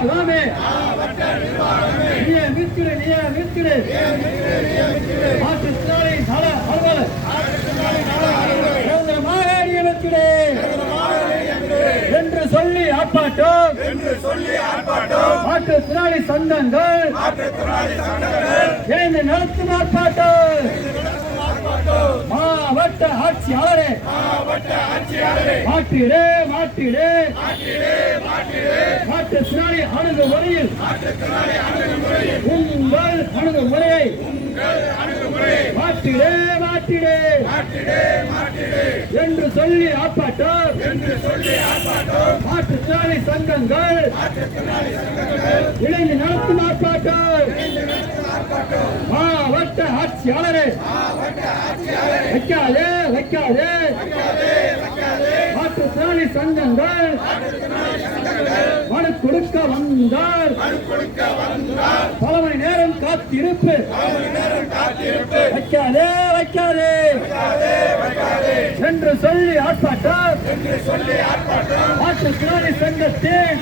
நிர்வாகமே நியமித்திடு நியமித்திடு மாற்றுத்திறனாளி நல அலுவலர் நிரந்தரமாக நியமித்திடு என்று சொல்லி ஆர்ப்பாட்டம். மாற்றுத்திறனாளி சங்கங்கள் இணைந்து நடத்தும் ஆர்ப்பாட்டம். மாவட்ட ஆட்சியாளரே. மாற்றிடு மாற்றிடு மாற்றுத்திறனாளி அணுகுமுறையில் உங்கள் அணுகுமுறையை மாற்றிடு மாற்றிடு. என்று சொல்லி ஆர்ப்பாட்டம். மாற்றுத்திறனாளி சங்கங்கள். இணைந்து நடத்தும் ஆர்ப்பாட்டம் மாவட்ட ஆட்சியாளரே. வைக்காதே வைக்காதே. மாற்றுத்திறனாளி சங்கங்கள். மனு கொடுக்க வந்தால் பல மணி நேரம் காத்திருப்பு. வைக்காதே வைக்காதே. என்று சொல்லி ஆர்ப்பாட்டம். மாற்றுத்திறனாளி சங்கத்தின்